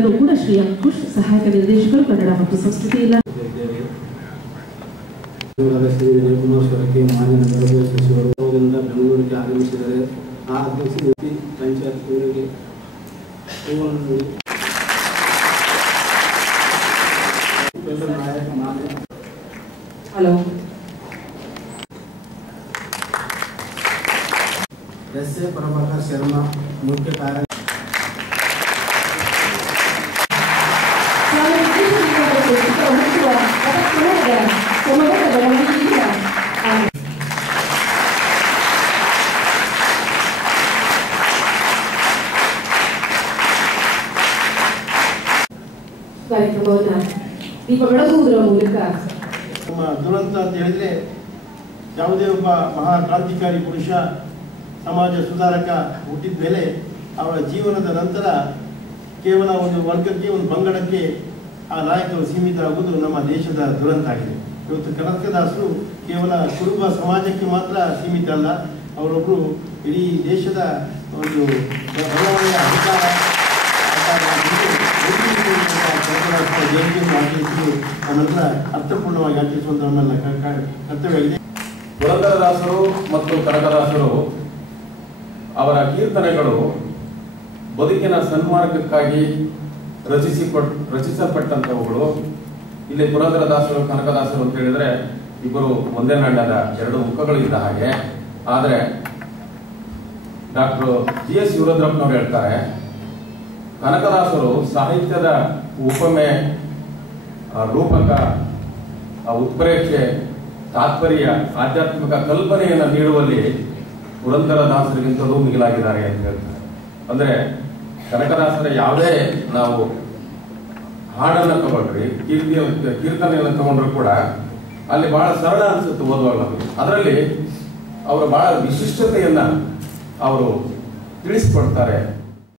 ಇವರು ಕೂಡ ಶ್ರೀ ಅಂಕುಶ್ ಸಹಾಯಕ ನಿರ್ದೇಶಕರು ಕನ್ನಡ ಮತ್ತು ಸಂಸ್ಕೃತಿ ಇಲಾಖೆ ಇದ್ದೇವೆ ಬೆಂಗಳೂರ ಶ್ರೀ ಕುಮಾರಸ್ವರಕ್ಕೆ ಮಾನ್ಯ ನಗರ ಸಚಿವರು ಹೋಗದಿಂದ ಬೆಂಗಳೂರಿಗೆ ಆಗಮಿಸಿದರೆ ಆ ಆಗಮಿಸಿ ಪಂಚಾಯತ್ ಇವರಿಗೆ ಹೂವನ್ನು ನೀಡಿ ಉಪೇಂದ್ರ ನಾಯಕ ಮಾನ್ಯ hello S A Prabhakar Sharma ಮುಖ್ಯ ಕಾರ್ಯ ಕಾರ್ಯಕ್ರಮವನ್ನ ನಮ್ಮ ದುರಂತ ಅಂತ ಹೇಳಿದ್ರೆ ಯಾವುದೇ ಒಬ್ಬ ಮಹಾ ಕ್ರಾಂತಿಕಾರಿ ಪುರುಷ, ಸಮಾಜ ಸುಧಾರಕ ಹುಟ್ಟಿದ ಮೇಲೆ ಅವರ ಜೀವನದ ನಂತರ ಕೇವಲ ಒಂದು ವರ್ಗಕ್ಕೆ, ಒಂದು ಬಂಗಡಕ್ಕೆ ಆ ನಾಯಕರು ಸೀಮಿತ ಆಗುವುದು ನಮ್ಮ ದೇಶದ ದುರಂತ ಆಗಿದೆ. ಇವತ್ತು ಕನಕದಾಸರು ಕೇವಲ ಕುರುಬ ಸಮಾಜಕ್ಕೆ ಮಾತ್ರ ಸೀಮಿತ ಅಲ್ಲ ಅವರೊಬ್ಬರು ಇಡೀ ದೇಶದ ಒಂದು ಅಧಿಕಾರ ನಮ್ಮೆಲ್ಲರ ಅರ್ಥಪೂರ್ಣವಾಗಿ ನಮ್ಮೆಲ್ಲ ಕ- ಕ- ಪುರಂದರದಾಸರು ಮತ್ತು ಕನಕದಾಸರು ಅವರ ಕೀರ್ತನೆಗಳು ಬದುಕಿನ ಸನ್ಮಾರ್ಗಕ್ಕಾಗಿ ರಚಿಸಿಕೊಟ್, ರಚಿಸಲ್ಪಟ್ಟಂಥವುಗಳು. ಇಲ್ಲಿ ಪುರಂದರದಾಸರು, ಕನಕದಾಸರು ಅಂತ ಹೇಳಿದ್ರೆ ಇಬ್ಬರು ಒಂದೇ ನಾಣ್ಯದ ಎರಡು ಮುಖಗಳಿದ್ದ ಹಾಗೆ. ಆದರೆ ಡಾಕ್ಟರ್ ಜಿ ಎಸ್ ಯುರದ್ರಪ್ಪನವರು ಹೇಳ್ತಾರೆ ಕನಕದಾಸರು ಸಾಹಿತ್ಯದ ಉಪಮೆ ರೂಪಕ ಉತ್ಪ್ರೇಕ್ಷೆ, ತಾತ್ಪರ್ಯ, ಆಧ್ಯಾತ್ಮಿಕ ಕಲ್ಪನೆಯನ್ನು ನೀಡುವಲ್ಲಿ ಪುರಂದರದಾಸರಿಗಿಂತಲೂ ಮಿಗಿಲಾಗಿದ್ದಾರೆ ಅಂತ ಹೇಳ್ತಾರೆ. ಅಂದರೆ ಕನಕದಾಸರ ಯಾವುದೇ ನಾವು ಹಾಡನ್ನು ತಗೊಂಡ್ರಿ ಕೀರ್ತಿಯ ಕೀರ್ತನೆಯನ್ನು ತಗೊಂಡ್ರು ಕೂಡ ಅಲ್ಲಿ ಬಹಳ ಸರಳ ಅನಿಸುತ್ತೆ ಓದುವಾಗ ಅದರಲ್ಲಿ ಅವರು ಬಹಳ ವಿಶಿಷ್ಟತೆಯನ್ನು ಅವರು ತಿಳಿಸ್ಕೊಡ್ತಾರೆ.